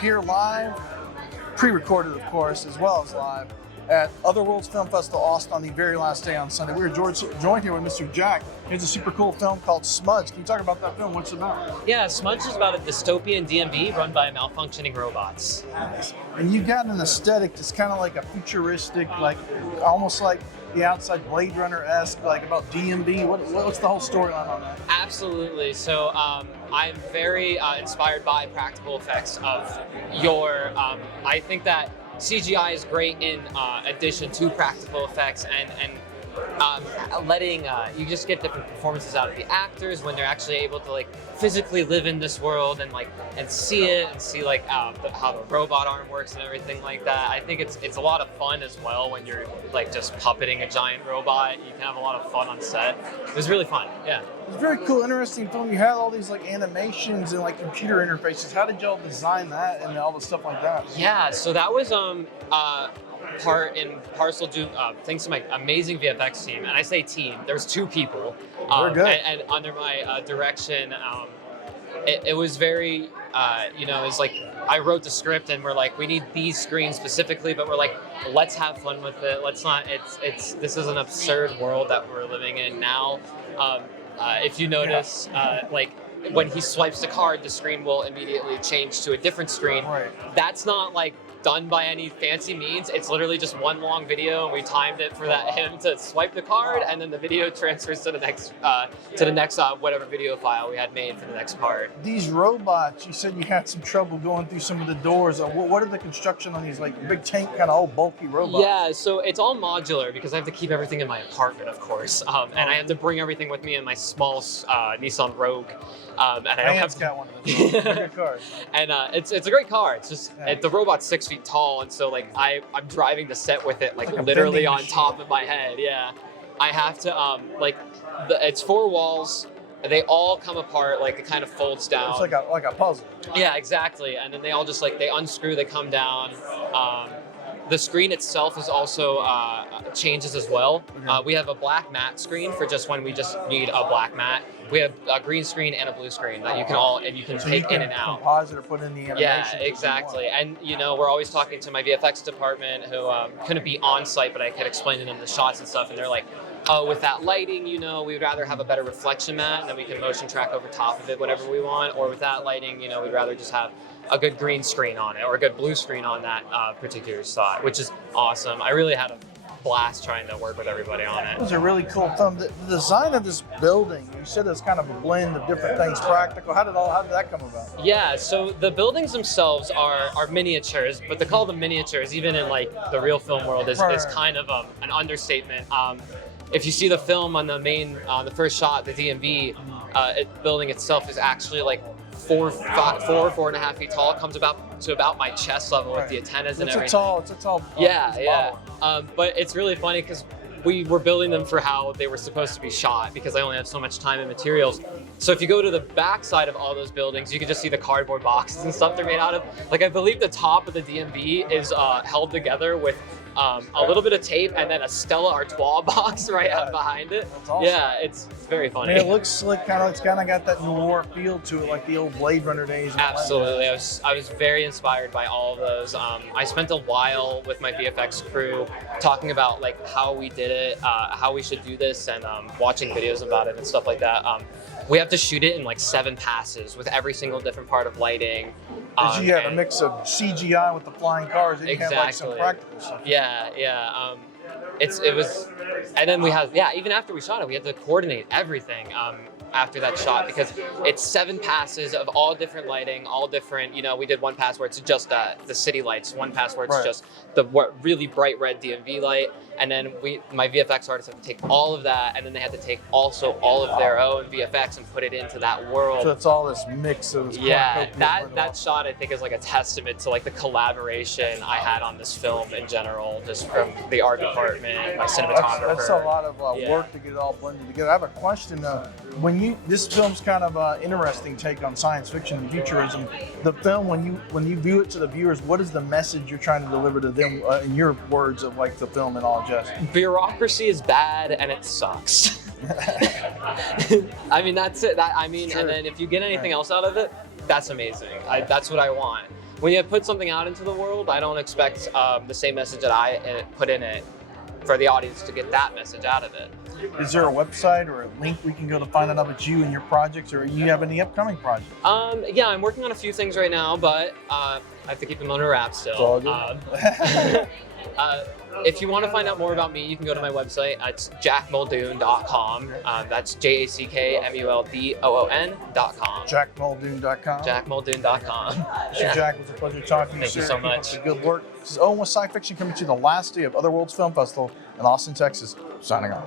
here live, pre-recorded of course, as well as live, at Other Worlds Film Festival Austin on the very last day on Sunday. We were joined here with Mr. Jack. It's a super cool film called Smudged. Can you talk about that film? What's it about? Yeah, Smudged is about a dystopian DMV run by malfunctioning robots. And you got an aesthetic that's kind of like a futuristic, like almost like the outside Blade Runner-esque, like about DMV. What's the whole storyline on that? Absolutely. So I'm very inspired by practical effects of your. I think that CGI is great in addition to practical effects and letting you just get different performances out of the actors when they're actually able to like physically live in this world and see it and see like how the robot arm works and everything like that. I think it's a lot of fun as well when you're like just puppeting a giant robot. You can have a lot of fun on set. It was really fun. Yeah. It's a very cool, interesting film. You had all these like animations and like computer interfaces. How did y'all design that and all the stuff like that? Yeah, so that was part and parcel due thanks to my amazing VFX team. And I say team, there was 2 people. Very good. And under my direction, it was very, it was like I wrote the script and we're like, we need these screens specifically, but we're like, let's have fun with it. Let's not. This is an absurd world that we're living in now. If you notice, like when he swipes the card, the screen will immediately change to a different screen. Right. That's not like done by any fancy means. It's literally just one long video, and we timed it for him to swipe the card, and then the video transfers to the next whatever video file we had made for the next part. These robots, you said you had some trouble going through some of the doors. What are the construction on these like big tank kind of old bulky robots? Yeah, so it's all modular because I have to keep everything in my apartment, of course, and I have to bring everything with me in my small Nissan Rogue. And I don't have got one of those. It's a good car. And it's a great car. It's just the robot's 6 feet tall, and so like I'm driving the set with it like literally on top of my head. Yeah, I have to it's 4 walls. They all come apart, like it kind of folds down. It's like a puzzle. Yeah, exactly. And then they all just they unscrew, they come down. The screen itself is also changes as well. Okay. We have a black matte screen for just when we just need a black matte. We have a green screen and a blue screen that you can take in and out. Composite or put in the animation. Yeah, exactly. And we're always talking to my VFX department who couldn't be on site, but I could explain to them the shots and stuff, and they're like, oh, with that lighting, we'd rather have a better reflection mat, and then we can motion track over top of it whatever we want. Or with that lighting, we'd rather just have a good green screen on it or a good blue screen on that particular shot, which is awesome. I really had a blast trying to work with everybody on it. It was a really cool film. The design of this building, you said it's kind of a blend of different things, practical. How did that come about? Yeah, so the buildings themselves are miniatures, but to call them miniatures, even in like the real film world, is kind of an understatement. If you see the film on the first shot, the DMV building itself is actually like 4.5 feet tall. It comes to about my chest level with the antennas and everything. It's a tall. Yeah. But it's really funny because we were building them for how they were supposed to be shot because I only have so much time and materials. So if you go to the back side of all those buildings, you can just see the cardboard boxes and stuff they're made out of. Like I believe the top of the DMV is held together with a little bit of tape and then a Stella Artois box right out behind it. That's awesome. Yeah, it's very funny. And it looks slick, it's kind of got that noir feel to it, like the old Blade Runner days. Absolutely, I was very inspired by all of those. I spent a while with my VFX crew talking about like how we did it, how we should do this, and watching videos about it and stuff like that. We have to shoot it in like 7 passes with every single different part of lighting. You have a mix of CGI with the flying cars, and you have like some practical stuff. Yeah. It was, and then we have even after we shot it, we had to coordinate everything after that shot because it's 7 passes of all different lighting, all different. We did one pass where it's just the city lights, one pass where it's just the really bright red DMV light, and then my VFX artists have to take all of that, and then they had to take also all of their own VFX and put it into that world. So it's all this mix of that shot I think is like a testament to like the collaboration I had on this film in general, just from the art department, my cinematographer. That's a lot of work to get it all blended together. I have a question. This film's kind of an interesting take on science fiction and futurism. The film, when you view it to the viewers, what is the message you're trying to deliver to them in your words of like the film and all? Just bureaucracy is bad and it sucks. I mean, that's it. And then if you get anything else out of it, that's amazing. That's what I want. when you put something out into the world, I don't expect the same message that I put in it for the audience to get that message out of it. Is there a website or a link we can go to find out about you and your projects, or you have any upcoming projects? Yeah, I'm working on a few things right now, but I have to keep them under wraps still. It's all good. If you want to find out more about me, you can go to my website. It's jackmuldoon.com. That's JACKMULDOON.com. JackMuldoon.com. JackMuldoon.com. Mr. Jack, it was a pleasure talking to you. Thank you sir. so Keep up much. the good work. This is Owen with Sci Fiction, coming to you the last day of Other Worlds Film Festival in Austin, Texas. Signing off.